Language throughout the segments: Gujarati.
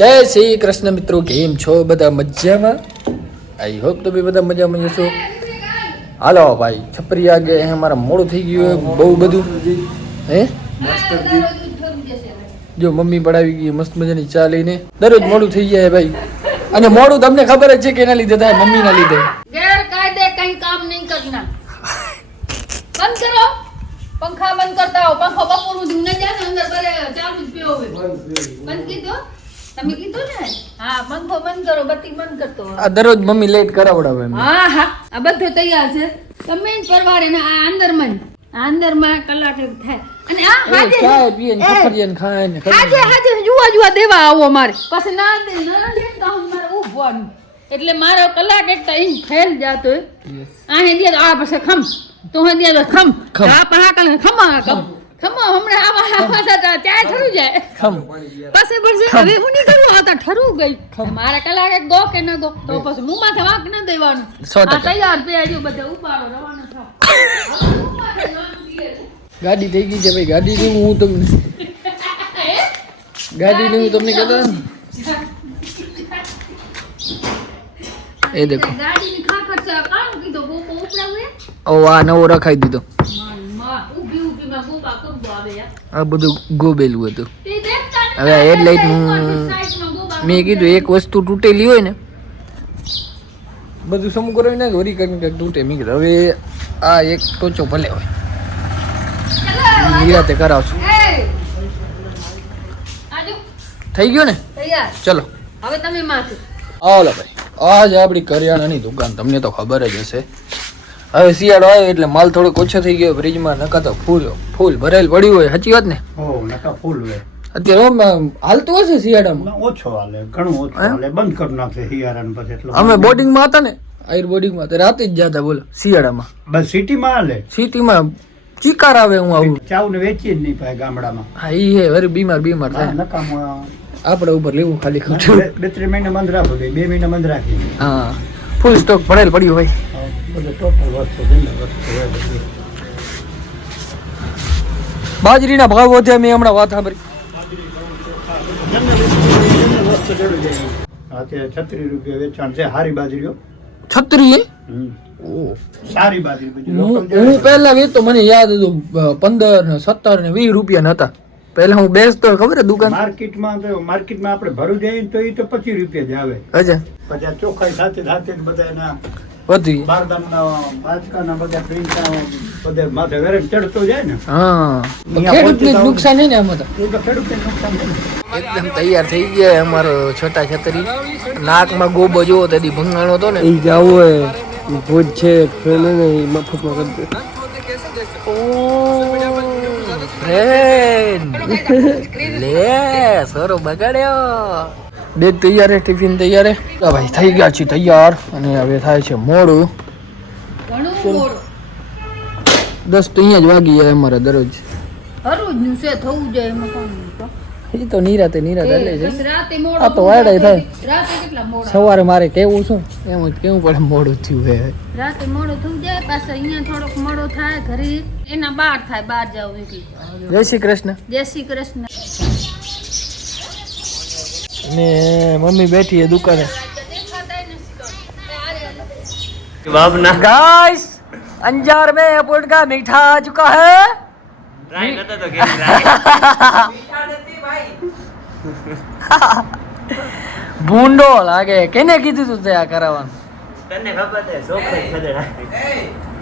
જય શ્રી કૃષ્ણ મિત્રો, કેમ છો બધા? મજામાં? આઈ હોપ તો બધા મજામાં જશો. હાલો ભાઈ, છપરી આગે અમારા મોડું થઈ ગયું બહુ બધું. હે જો મમ્મી પડાવી ગઈ મસ્ત મજાની ચા લઈને. દરરોજ મોડું થઈ જાય ભાઈ, અને મોડું તમને ખબર જ છે કે એના લીધે થાય, મમ્મીના લીધે. ગેરકાયદે કઈ કામ નહીં કરના. બંધ કરો, પંખા બંધ કરતા હો. પંખો બપોરનું ધૂને જાય ને અંદર કરે ચાલુ જ પીઓ હોય. બંધ કીધો તમે કીધું ને? હા, પંખો બંધ કરો, બત્તી બંધ કરતો. આ દરરોજ મમ્મી લેટ કરાવડાવે. હા હા, આ બધું તૈયાર છે. તમે જ પરવારે ને આ અંદરમાં કલાક એક થાય. અને આ હાજે ચાય પીએ ને છપરિયા ને ખાય ને હાજે જુવા દેવા આવો મારે. પછી ના દે ના લેતા હું મારે ઊભવાનું. એટલે મારો કલાક એક ટાઈમ ફેલ જાતો આ હે દે આ પછી ખમ તો હે દે ખમ આ પહા કલ ખમા હમણે આવા ચાય ઠરું જાય ખમ પછી બળશે. હવે હું નહીં કરું, આ તો ઠરું ગઈ. મારે કલાક એક ગો કે ન ગો તો પછી મું માથે વાંક ન દેવાનું. આ તૈયાર પેજો બધા ઉપાડો રવાનો થાવ. ગાડી થઈ ગઈ છે ભાઈ. ગાડી ની હું તમને કહેતો એ દેખો. ગાડીની ખાખર છે કામ કીધો ગોપો ઉપડાવે. ઓ આ નવો રખાઈ દીધો. માં ઊભી માં ગોપા કરબો આવે યાર. આ બધું ગોબેલું હતું. તે દેખતા હવે આ હેડલાઇટ નું મેં કીધું એક વસ્તુ તૂટેલી હોય ને બધું સમૂહ કરાવી નાખ વરી કરીને તૂટે. મેં કીધું હવે આ એક ટોચો ભલે હોય નિરાતે કરાવશું. થઈ ગયો ને? તૈયાર. ચલો હવે તમે માથે હાલો ભાઈ. આજ આપણી કરિયાણાની દુકાન તમને તો ખબર જ હશે. હવે શિયાળો આવ્યો એટલે માલ થોડોક ઓછો થઈ ગયો ફ્રીજમાં. નકા તો ફૂલ ભરેલ પડ્યું હોય. સાચી વાત ને? નકા ફૂલ હોય. અત્યારે હાલતું હશે શિયાળામાં? ઓછો હાલે, ઘણું ઓછું હાલે. બંધ કરી નાખે શિયાળાને પછી. એટલે અમે બોર્ડિંગમાં હતા ને, આયર બોર્ડિંગમાં, તો રાતે જ જતા બોલો શિયાળામાં. બસ સિટીમાં હાલે. સિટીમાં ચીકાર આવે. હું આવું ચાવ ને વેચી જ નહીં પાય ગામડામાં. હા ઈ હે વરી બીમાર થાય. નકામ આપણે ઉપર લેવું ખાલી ખર્ચું. 2-3 મહિના બંધ રાખો, 2 મહિના બંધ રાખી. હા, ફૂલ સ્ટોક ભરેલ પડ્યું ભાઈ. બધું ટોટલ વસ્તુ વસ્તુ. બાજરીના ભાવ વધ્યા. મેં હમણાં વાત સાંભળી. વસ્તુ ચડી જાય. અત્યારે 36 રૂપિયા વેચાણ છે હારી બાજરીઓ. 36? સારી બાજરી. હું પહેલા વેચતો, મને યાદ હતું 15 ને 17 ને 20 રૂપિયા નતા. પહેલા હું બેસતો, ખબર દુકાન માર્કેટમાં આપણે ભરું જઈએ તો એ તો 25 રૂપિયા જ આવે. અચ્છા. પછી આ ચોખાઈ સાથે બધા એના વધી બારદાનના બાચકાના બધા પ્રિન્ટના બધા માથે વેરે ચડતો જાય ને. હા, ખેડૂતને નુકસાન નહીં ને આમાં તો. એ તો ખેડૂતને નુકસાન નહીં. એકદમ તૈયાર થઈ ગયા અમારો છોટા છતરી. નાકમાં ગોબો જોવો તેથી ભંગાણો હતો ને. ઈ જાવ હોય ભોજ છે ફ્રેન્ડ ને મફતમાં કરી દે. લે સરો બગાડ્યો. બેગ તૈયાર હે, ટિફિન તૈયાર હે. ભાઈ થઈ ગયા છે તૈયાર. અને હવે થાય છે મોડું. ઘણું મોડું. 10 તો અહીંયા જ વાગી જાય અમારે દરરોજ. હરું જ છે થવું જાય એમાં કોણ. એ તો નિરાતે એટલે છે. રાતે આ મોડું તો વાયડા થાય. રાતે કેટલા મોડા. સવારે મારે કેવું શું એમ જ કેવું પડે મોડું થયું હે. રાતે મોડું થઈ જાય, પાછા અહીંયા થોડોક મોડો થાય ઘરે એના બહાર થાય, બહાર જાવ એટલે. જય શ્રી કૃષ્ણ. જય શ્રી કૃષ્ણ. ને મમ્મી બેઠી है दुकाने. गाइस, अंजार में एयरपोर्ट का मीठा आ चुका है. ट्राई करता तो कैसी लागे भूंडो लागे. केने कीधું તું તે આ કરાવવાનું? તને ખબર છે સોપરી ખદડા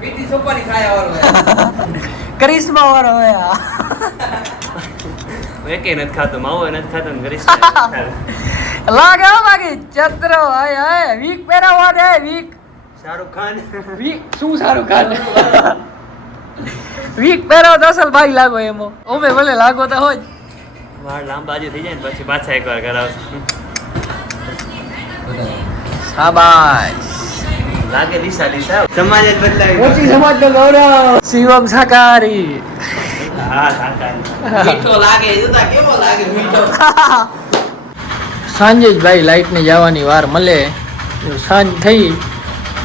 મીઠી સોપારી ખાયા વાળો કરિશ્મા વાળો હે આ. એકે નથી ખાતો, માવો નથી ખાતો ને કરીશ લાગે હો બાકી ચત્ર. હાય હાય વીક પહેરાવા દે. વીક શાહરુખ ખાન. વીક શું શાહરુખ ખાન? વીક પહેરાવ તો અસલ ભાઈ લાગો એમો. ઓમે ભલે લાગો તો હોય. વાળ લાંબાજી થઈ જાય ને પછી પાછા એકવાર કરાવશું. શાબાશ. લાગે લીસા સમાજ જ બદલાવી મોચી સમાજ નો ગૌરવ. શિવમ શાકાહારી. હા સાચા મીઠો લાગે જોતા કેવો લાગે મીઠો. સાંજે જ ભાઈ લાઈટ ને જવાની વાર મળે. સાંજ થઈ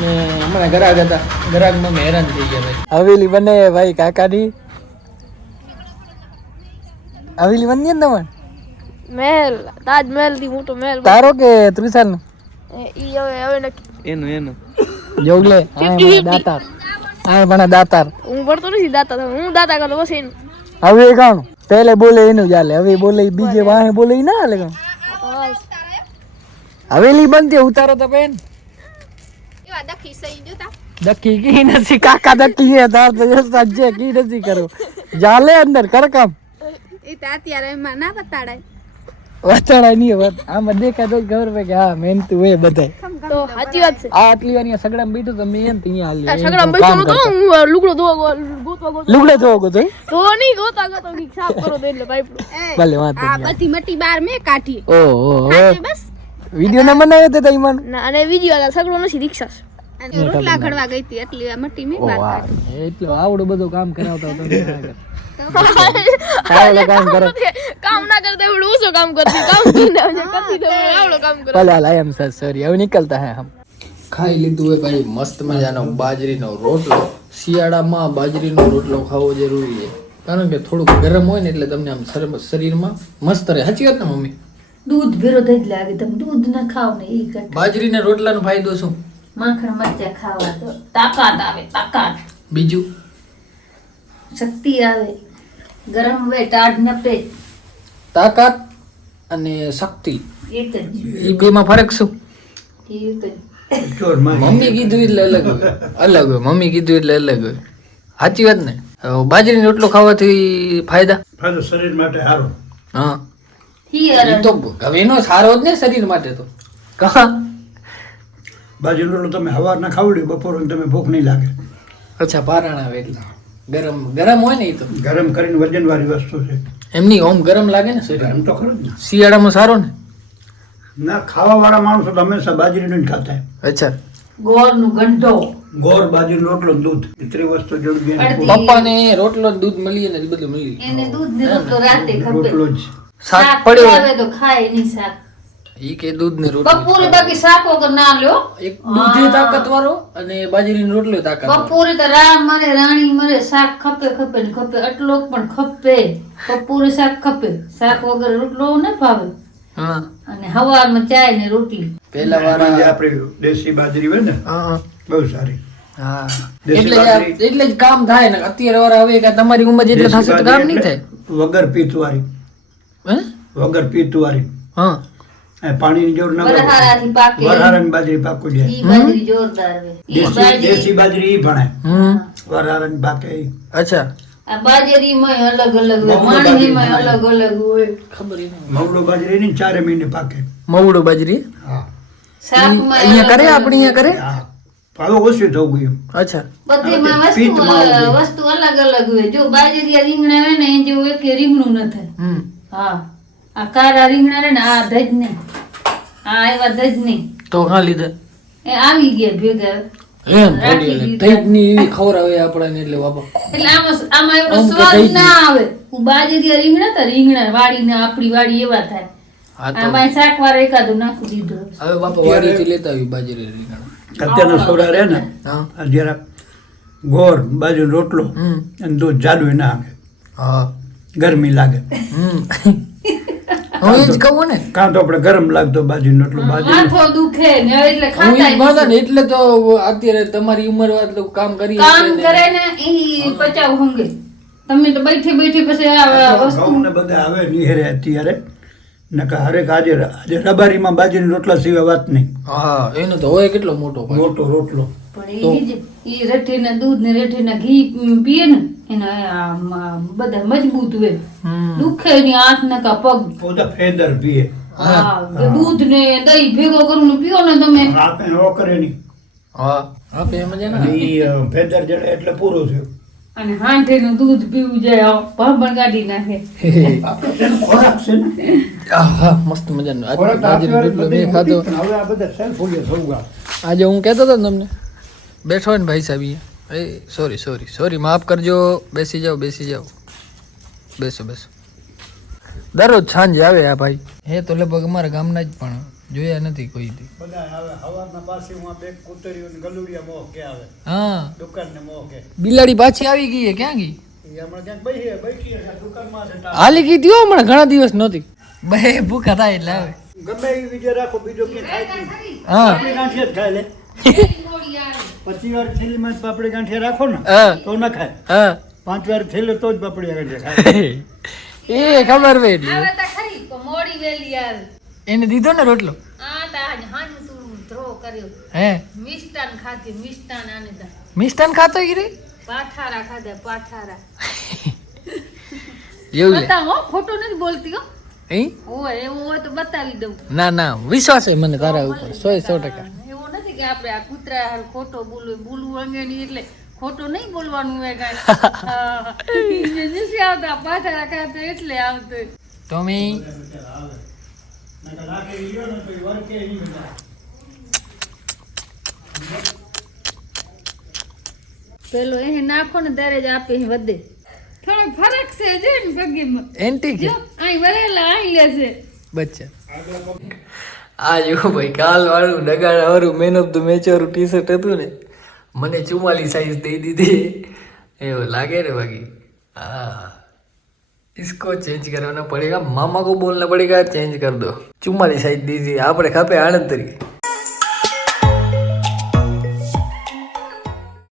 ને હમણાં ગ્રાહક હતા. ગ્રાહકમાં હેરાન થઈ ગયા ભાઈ. હવેલી બને ભાઈ કાકાની. હવેલી બની ને તમારે મહેલ તાજમહેલ થી મોટો મહેલ તારો કે ત્રિશાલ નો ઈ હવે નક્કી. એનું જોગલે દાતાર આ પણ દાતાર હું ભરતો નથી દાતા હું દાતા કરતો બસ એનું હવે કામ પહેલે બોલે એનું ચાલે હવે બોલે બીજે વાહે બોલે ના હાલે કામ બસ. હવેલી બનતી ઉતારો તો બેન એવા દખી સહી જોતા દક્કી કી નથી કાકા દક્કી હે તાર તો સજ્જે કી નથી કરો જાલે અંદર કર કામ એ તો અત્યારે એમાં ના બતાડાય વતાડા નહીં વાત આમાં દેખા તો ખબર પડે કે હા મેન તું એ બધાય તો સાચી વાત છે આ આટલી વાર સગડામાં બેઠો તો મેં ત્યાં આ સગડા બેઠો નતો હું લુગડો ધોવા ગોતવા લુગડે જોવો તો તો નહીં ગોતા સાફ કરો તો એટલે પાઇપ ભલે વાત આ બધી મટી બાર મેં કાઢી ઓહો બસ વિડિયો ના બનાવ્યો તે તઈમાન ના અને વિડિયો સગડો નથી રિક્ષા અને રોટલા ઘડવા ગઈ હતી એટલી આ મટી મેં બાર કાઢી એટલો આવડું બધું કામ કરાવતા હતા કામ કરો કામ ના કરતા એવડું ઓછું કામ કરતી કામ કરતી તો આવડો કામ કરો ભલે હાલ આઈ એમ સોરી હવે નીકળતા હે હમ ખાઈ લીધું હે ભાઈ મસ્ત મજાનો બાજરીનો રોટલો શિયાળામાં બાજરીનો રોટલો ખાવો જરૂરી છે કારણ કે થોડુંક ગરમ હોય ને એટલે તમને આમ શરીરમાં મસ્ત રહે સાચી વાત ને મમ્મી દૂધ ભેરો થઈ જ લાગે તમે દૂધ ના ખાવ ને એ કટ બાજરીના રોટલાનો ફાયદો શું માખણ મરચા ખાવા તો તાકાત આવે તાકાત બીજું શક્તિ આવે ગરમ વે ટાઢ નપે તાકાત અને શક્તિ એક જ એ બેમાં ફરક શું એક જ ચોર મારી મમ્મી કીધું એટલે અલગ હોય અલગ હોય મમ્મી કીધું એટલે અલગ હોય સાચી વાત ને બાજરીનો રોટલો ખાવાથી ફાયદા ફાયદો શરીર માટે સારો હા હિયર એ તો હવે એનો સારો જ ને શરીર માટે તો કહા બાજરીનો તમે સવારના ખાવડી બપોર તમે ભૂખ નહીં લાગે અચ્છા પારાણા આવે એટલે ગરમ ગરમ હોય ને એ તો ગરમ કરીને વજન વાળી વસ્તુ છે એમની ઓમ ગરમ લાગે ને શરીર એમ તો ખરું જ ને શિયાળામાં સારો ને ના ખાવા વાળા માણસો તો હંમેશા બાજરીનું જ ખાતા અચ્છા ગોળ નું ગંઢો ગોળ બાજરીનો રોટલો દૂધ એ ત્રણ વસ્તુ જરૂરી છે. અડધી પપ્પાને રોટલો ને દૂધ મળી ને એ બધું મળી એને દૂધ ને રોટલો રાતે ખપે રોટલો જ શાક શાક પડ્યો આવે તો ખાય નહીં શાક ઈ કે દૂધ ને રોટલો બપોરે બાકી શાક વગર ના લ્યો એક દૂધે તાકાત વાળો અને બાજરીનો રોટલો તાકાત વાળો બપોરે તો મરે રાણી મરે શાક ખપે ખપે ને ખપે આટલો પણ ખપે બપોરે શાક ખપે શાક વગર રોટલો ન ભાવે હા અને હવારમાં ચાય ને રોટલી પહેલા જે વાળા આપણે દેશી બાજરી હોય ને હા બહુ સારી હા દેશી એટલે જ બાજરી. એટલે જ કામ થાય ને અત્યારે વાળા હવે કે તમારી ઉંમર જેટલી દેશી થશે તો કામ બાજરી નહીં એટલે થાય વગર પિત્તવાળી હે વગર પિત્તવાળી હા અને પાણીની જરૂર ના પડે વરહારાથી પાકે વરહારાની બાજરી પાકું જાય ઈ બાજરી જોરદાર હોય ઈ દેશી બાજરી દેશી બાજરી ઈ ભણે હમ વરહારાની પાકે ઈ. અચ્છા આ બાજરીમાં અલગ અલગ હોય મગનો માણીમાં બાજરી અલગ અલગ હોય ખબર ઈ નહીં. મવડો બાજરી ની 4 મહિને પાકે મવડો બાજરી હા શાકમાં અહીંયા કરે અલગ આપણે અહીંયા કરે હા હવે ઓછું થવું ગયું અચ્છા બધીમાં હવે તે વસ્તુ પીઠમાં આવી ગઈ. વસ્તુ અલગ અલગ હોય જો બાજરીયા રીંગણા હોય ને એ જેવું એક રીંગણું ન થાય હમ હા આ કાળા રીંગણા રે ને આ ધજ નહીં આ આવ્યા ધજ નહીં તો કાં લીધા એ આવી ગયા ભેગા એમ રાખી થોડી દીધા. થઈ ની એવી ખવડાવે આપણને એટલે બાપા એટલે આમાં એવડો આમ કે સ્વાદ થઈ ના આવે હું બાજરીયા રીંગણા તો રીંગણા વાડીને આપણી વાડી એવા થાય હા તો આમાં શાકવાર એકાદું નાખી દીધું હવે બાપા વાડીથી લેતા આવી બાજરી રીંગણ અત્યારના છોકરા રહે ને હા આ જરા ગોળ બાજુ રોટલો હમ અને દૂધ જાડું ના આવે હા ગરમી લાગે હમ હું એ જ કહું ને કાં તો આપણે ગરમ લાગતો બાજરીનો રોટલો બાજરી માથો દુખે ને એટલે હું એ જ ખાતા માનતા ને એટલે તો અત્યારે તમારી ઉંમર એટલું કામ કરી કામ કરે ને ઈ પચાવ હંગે તમે તો બેઠી બેઠી પછી આ વસ્તુ ઘઉં ને બધા આવે નિહેરે અત્યારે નકા હરેક આજે રબારીમાં બાજરીના રોટલા સિવાય વાત નહીં હા એનો તો હોય કેટલો મોટો ભાગ. મોટો રોટલો પણ ઈ રેઠીના દૂધ ને રેઠીના ઘી પીએ ને એના બધા મજબૂત હોય હમ દુખે ની હાથ ને કા પગ બધા ફેદર પીએ હા કે દૂધ ને દહીં ભેગો કરીને પીઓ ને તમે આપણે નો કરે નહીં હા આપે એમ જ અને ઈ ફેદર જડે એટલે પૂરું થયું અને હાંઠેનું દૂધ પીવું જાય ભાંભણ કાઢી નાખે આપણે તેનો ખોરાક છે ને હા મસ્ત મજાનો આજ ખોરાક બાજરીનો રોટલો મેં ખાધો પણ હવે આ બધા સેલ્ફ ઉગે સૌગા આજે હું કહેતો હતો ને તમને બેઠો હોય ને ભાઈ સાહેબ અહીંયા. એ સોરી માફ કરજો બેસી જાઓ બેસો દરરોજ સાંજે આવે આ ભાઈ હે તો લગભગ અમારા ગામના જ પણ જોયા નથી કોઈ દી. બધા આવે હવારના પાસે હું બે કૂતરીઓ ને ગલુડિયા મોહ કે આવે હા દુકાન ને મોહ કે બિલાડી પાછી આવી ગઈ છે ક્યાં ગઈ ઈ હમણાં ક્યાંક બેઠી હશે દુકાનમાં છે હાલી ગઈ હતી હો, હમણાં ઘણા દિવસ નહોતી બે ભૂખા થાય એટલે આવે ગમે એ વિજય રાખો બીજો કે ખાય જ નહીં. હા પાપડી ગાંઠિયા જ ખાય લે મોડી આવે. 25 વાર થેલીમાં જ પાપડી ગાંઠિયા રાખો ને હા તો ના ખાય હા 5 વાર થેલો તો જ પાપડી ગાંઠિયા ખાય એ ખબર ભાઈ એટલી આવે તો ખરી પણ મોડી વેલી આવે. એને દીધો ને રોટલો આ તા હાંજ તું ધ્રો કર્યો. હે મિષ્ટાન ખાધી મિષ્ટાન આને તા મિષ્ટાન ખાતો ઈ રે પાઠારા ખાધા પાઠારા. એવું લે બતાવો ખોટું નથી બોલતી હો. અહીં હોય એવું હોય તો બતાવી દઉં. ના ના વિશ્વાસ છે મને તારા ઉપર 100% એવું નથી કે આપણે આ કૂતરા હારું ખોટો બોલવું અંગે નહીં એટલે ખોટું નહીં બોલવાનું હોય કાંઈ. નથી આવતા પાઠારા ખાતો એટલે આવતું. ટોમી નકર રાખે ઈયો ને તો ઈ વર્કે નહીં બધા. પેલો એ નાખો ને ત્યારે જ આપે એ વધે. થોડો ફરક છે જો ને પગીમાં. એન્ટી કે જો અહીં વરેલા અહીં લેશે. બચ્ચા આ જો ભાઈ કાલ વાળું ડગાડા વાળું મેન ઓફ ધ મેચ વાળું ટી શર્ટ હતું ને મને 44 સાઈઝ દઈ દીધી એવું લાગે રે બાકી हाँ इसको चेंज करवाना पड़ेगा मामा को बोलना पड़ेगा चेंज कर दो 44 साइज दीजिए आप खपे 38